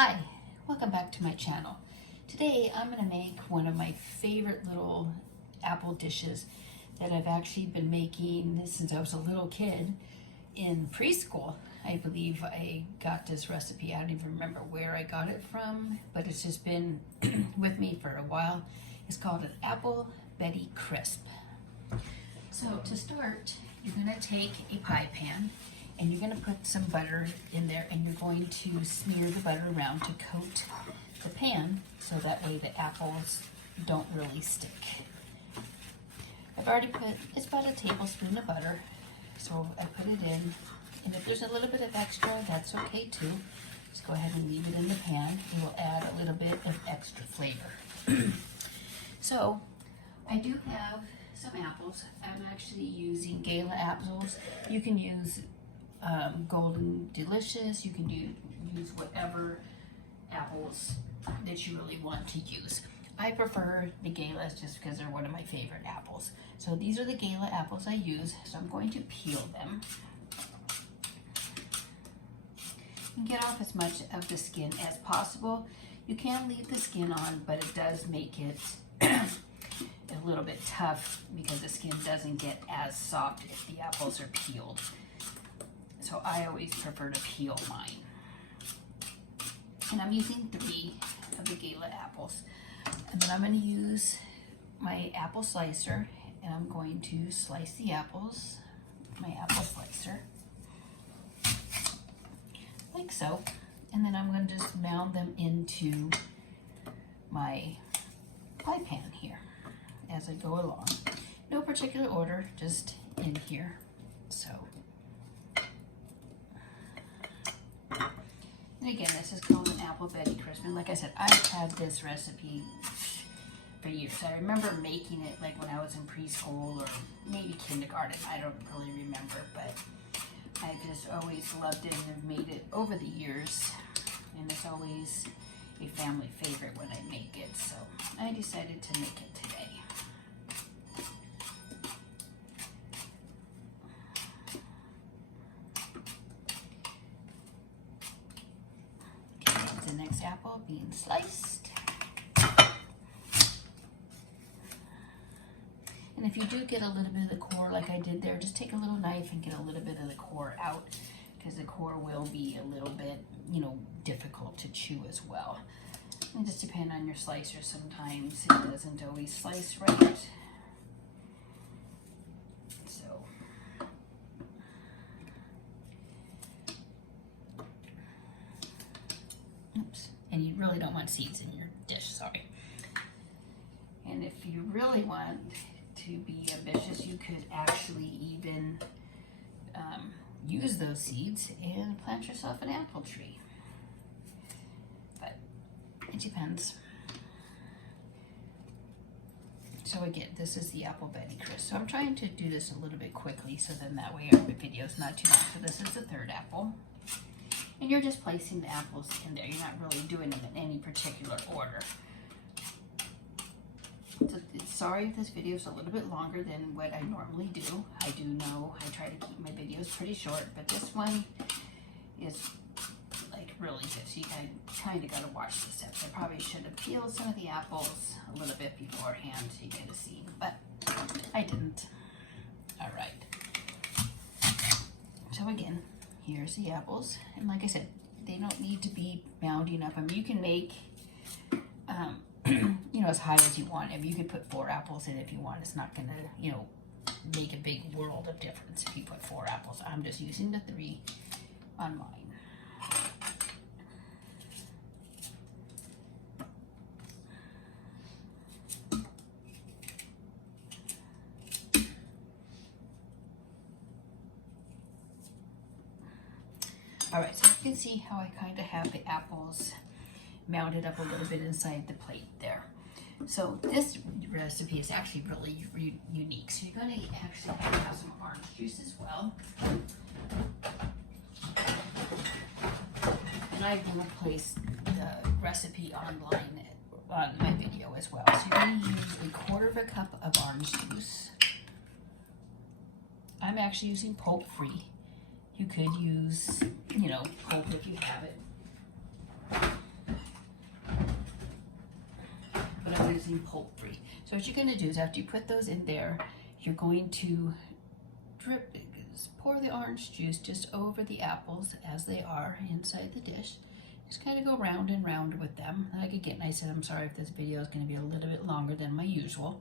Hi, welcome back to my channel. Today I'm going to make one of my favorite little apple dishes that I've actually been making since I was a little kid in preschool. I believe I got this recipe. I don't even remember where I got it from, but it's just been with me for a while. It's called an apple Betty crisp. So to start, you're going to take a pie pan and you're going to put some butter in there, and you're going to smear the butter around to coat the pan so that way the apples don't really stick. I've already put, it's about a tablespoon of butter, so I put it in, and if there's a little bit of extra, that's okay too. Just go ahead and leave it in the pan. It will add a little bit of extra flavor. So I do have some apples. I'm actually using Gala apples. You can use Golden Delicious. You can use whatever apples that you really want to use. I prefer the Galas just because they're one of my favorite apples. So these are the Gala apples I use. So I'm going to peel them and get off as much of the skin as possible. You can leave the skin on, but it does make it a little bit tough because the skin doesn't get as soft if the apples are peeled. So I always prefer to peel mine. And I'm using 3 of the Gala apples. And then I'm going to use my apple slicer, and I'm going to slice the apples, my apple slicer, like so. And then I'm going to just mound them into my pie pan here as I go along. No particular order, just in here. So. And again, this is called an apple Betty crisp. And like I said, I've had this recipe for years. I remember making it like when I was in preschool or maybe kindergarten. I don't really remember, but I just always loved it and have made it over the years. And it's always a family favorite when I make it. So I decided to make it today. The next apple being sliced. And if you do get a little bit of the core like I did there, just take a little knife and get a little bit of the core out, because the core will be a little bit, difficult to chew as well. And just depend on your slicer. Sometimes it doesn't always slice right. And you really don't want seeds in your dish, sorry. And if you really want to be ambitious, you could actually even use those seeds and plant yourself an apple tree. But it depends. So again, this is the apple Betty crisp. So I'm trying to do this a little bit quickly, so then that way our video is not too long. So this is the 3rd apple. And you're just placing the apples in there. You're not really doing them in any particular order. So, sorry if this video is a little bit longer than what I normally do. I do know I try to keep my videos pretty short, but this one is like really good. So you kind of got to watch the steps. I probably should have peeled some of the apples a little bit beforehand so you could have seen, but I didn't. All right. So again, here's the apples, and like I said, they don't need to be mounding up. I mean, you can make, as high as you want. I mean, you could put 4 apples in if you want. It's not gonna, make a big world of difference if you put 4 apples. I'm just using the 3 on mine. All right, so you can see how I kind of have the apples mounted up a little bit inside the plate there. So this recipe is actually really unique. So you're going to actually have some orange juice as well. And I will place the recipe online on my video as well. So you're going to use a 1/4 cup of orange juice. I'm actually using pulp-free. You could use, pulp if you have it. using poultry. So what you're going to do is after you put those in there, you're going to pour the orange juice just over the apples as they are inside the dish. Just kind of go round and round with them. Like again, I said, I'm sorry if this video is going to be a little bit longer than my usual.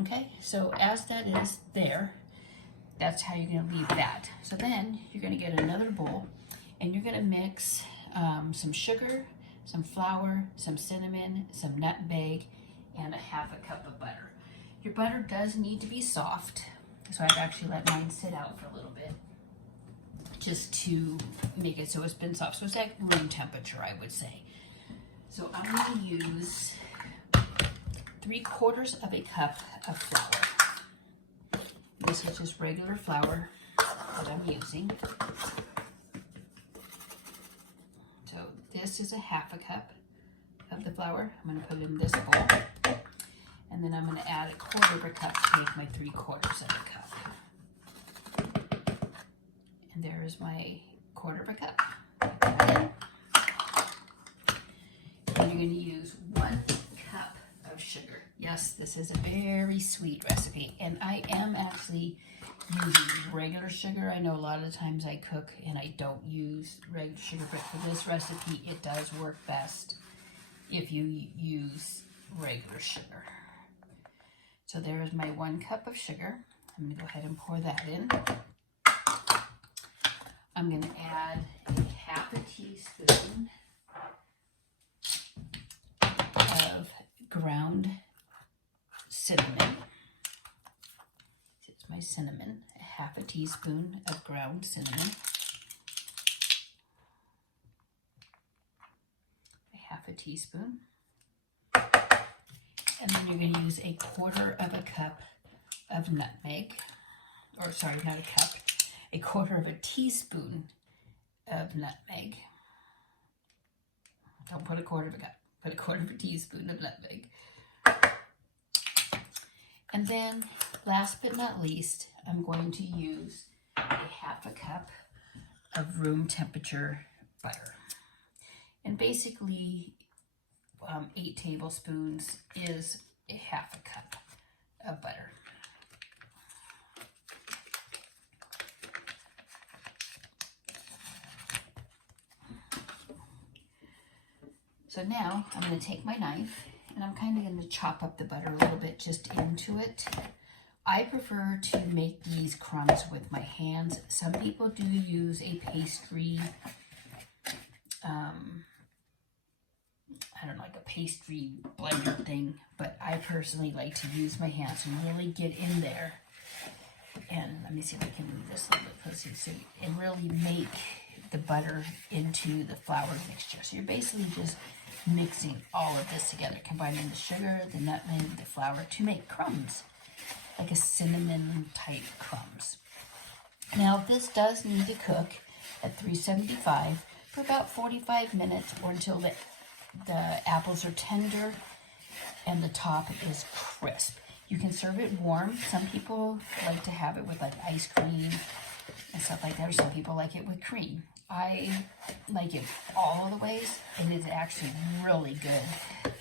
Okay, so as that is there, that's how you're going to leave that. So then you're going to get another bowl and you're going to mix some sugar, some flour, some cinnamon, some nutmeg, and a half a cup of butter. Your butter does need to be soft, so I've actually let mine sit out for a little bit just to make it so it's been soft. So it's at room temperature, I would say. So I'm going to use 3/4 of a cup of flour. This is just regular flour that I'm using. So this is a half a cup of the flour. I'm going to put it in this bowl. And then I'm going to add 1/4 of a cup to make my 3/4 of a cup. And there is my 1/4 of a cup. And you're going to use 1 cup of sugar. Yes, this is a very sweet recipe. And I am actually using regular sugar. I know a lot of the times I cook and I don't use regular sugar, but for this recipe, it does work best if you use regular sugar. So there's my 1 cup of sugar. I'm going to go ahead and pour that in. I'm going to add a 1/2 teaspoon of ground cinnamon. It's my cinnamon. A 1/2 teaspoon of ground cinnamon. A 1/2 teaspoon. And then you're going to use a 1/4 of a cup of nutmeg, or sorry, not a cup, a 1/4 of a teaspoon of nutmeg. Don't put a 1/4 of a cup, put a 1/4 of a teaspoon of nutmeg. And then last but not least, I'm going to use a 1/2 cup of room temperature butter. And basically, 8 tablespoons is a 1/2 cup of butter. So now I'm going to take my knife and I'm kind of going to chop up the butter a little bit just into it. I prefer to make these crumbs with my hands. Some people do use a pastry, I don't know, like a pastry blender thing, but I personally like to use my hands and really get in there. And let me see if I can move this a little bit closer so and really make the butter into the flour mixture. So you're basically just mixing all of this together, combining the sugar, the nutmeg, the flour to make crumbs, like a cinnamon type crumbs. Now this does need to cook at 375 for about 45 minutes or until the apples are tender and the top is crisp. You can serve it warm. Some people like to have it with like ice cream and stuff like that, or some people like it with cream. I like it all of the ways, and it's actually really good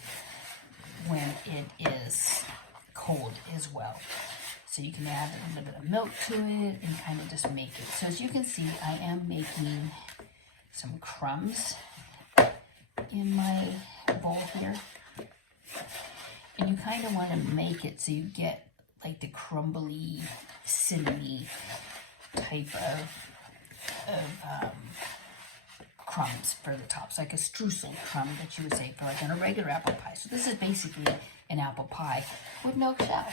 when it is cold as well. So you can add a little bit of milk to it and kind of just make it. So as you can see, I am making some crumbs in my bowl here. And you kind of want to make it so you get like the crumbly, cinnamony type of crumbs for the tops, like a streusel crumb that you would say for like in a regular apple pie. So this is basically an apple pie with no shell.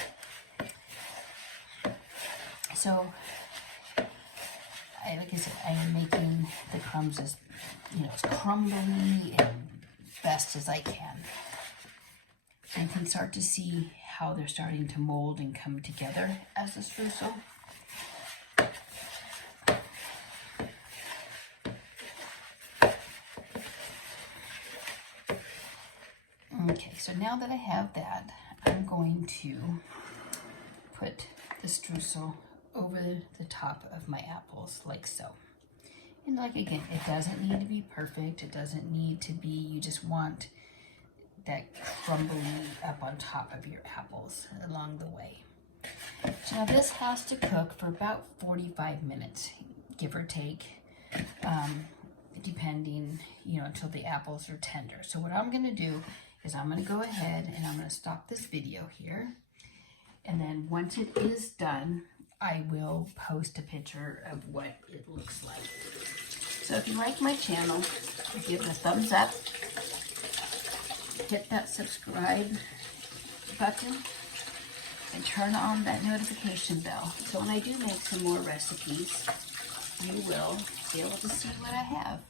So, like I said, I am making the crumbs as, as crumbly and best as I can. So you can start to see how they're starting to mold and come together as a streusel. Okay, so now that I have that, I'm going to put the streusel over the top of my apples like so. And like again, it doesn't need to be perfect. It doesn't need to be, you just want that crumbly up on top of your apples along the way. So now this has to cook for about 45 minutes, give or take, depending, until the apples are tender. So what I'm gonna do is I'm gonna go ahead and I'm gonna stop this video here. And then once it is done, I will post a picture of what it looks like. So if you like my channel, give it a thumbs up, hit that subscribe button, and turn on that notification bell. So when I do make some more recipes, you will be able to see what I have.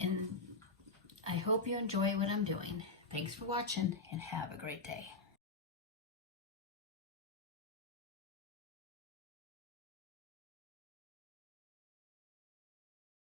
And I hope you enjoy what I'm doing. Thanks for watching and have a great day.